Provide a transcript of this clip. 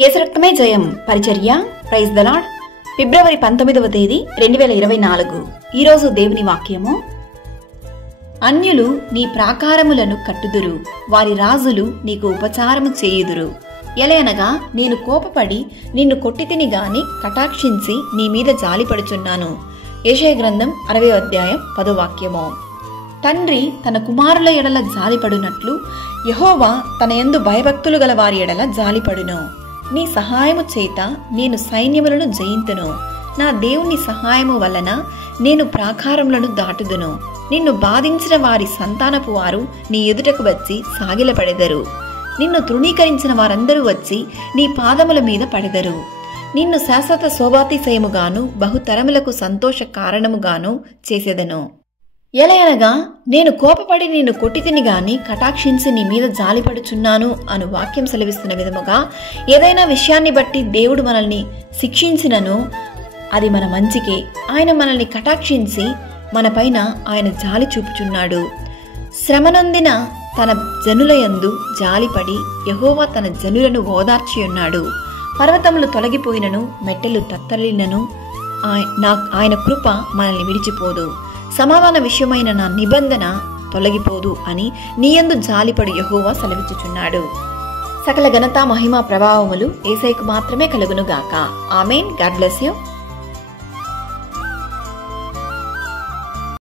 యేసు రక్తమే జయం పరిచర్య ప్రైజ్ ద లార్డ్. ఫిబ్రవరి 19వ తేదీ 2024. ఈరోజు దేవుని వాక్యము. అన్యులు నీ ప్రాకారములను కట్టుదురు, వారి రాజులు నీకు ఉపచారము చేయుదురు. ఎలయనగా నేను కోపపడి నిన్ను కొట్టితిని గాని కటాక్షించి నీ మీద జాలిపడుచున్నాను. యెషయా గ్రంథం 60వ అధ్యాయం 10వ వాక్యము. తండ్రి తన కుమారుల ఎడల జాలిపడునట్లు యెహోవా తన యందు భయభక్తులు గల వారి ఎడల జాలిపడును. నీ సహాయము చేత నేను సైన్యములను జయింతును. నా దేవుని సహాయము వలన నేను ప్రాకారములను దాటుదును. నిన్ను బాధించిన వారి సంతానపు వారు నీ ఎదుటకు వచ్చి సాగిలపడెదరు. నిన్ను తృణీకరించిన వారందరూ వచ్చి నీ పాదముల మీద పడెదరు. నిన్ను శాశ్వత శోభాతిశయముగాను బహుతరములకు సంతోష కారణముగాను చేసేదను. ఎలయనగా నేను కోపపడి నిన్ను కొట్టితిని గాని కటాక్షించి నీ మీద జాలిపడుచున్నాను అను వాక్యం సెలవిస్తున్న విధముగా ఏదైనా విషయాన్ని బట్టి దేవుడు మనల్ని శిక్షించినను అది మన మంచికే. ఆయన మనల్ని కటాక్షించి మన పైన ఆయన జాలి చూపుచున్నాడు. శ్రమనందిన తన జనులయందు జాలిపడి యెహోవా తన జనులను ఓదార్చి ఉన్నాడు. పర్వతములు తొలగిపోయినను మెట్టెలు తత్తరినను ఆయన కృప మనల్ని విడిచిపోదు. సమాధాన విషయమైన నా నిబంధన తొలగిపోదు అని నీయందు జాలిపడి యెహోవా సెలవిచ్చుచున్నాడు. సకల ఘనత మహిమ ప్రభావములు యేసయ్యకు మాత్రమే కలుగునుగాక. ఆమేన్. God bless you.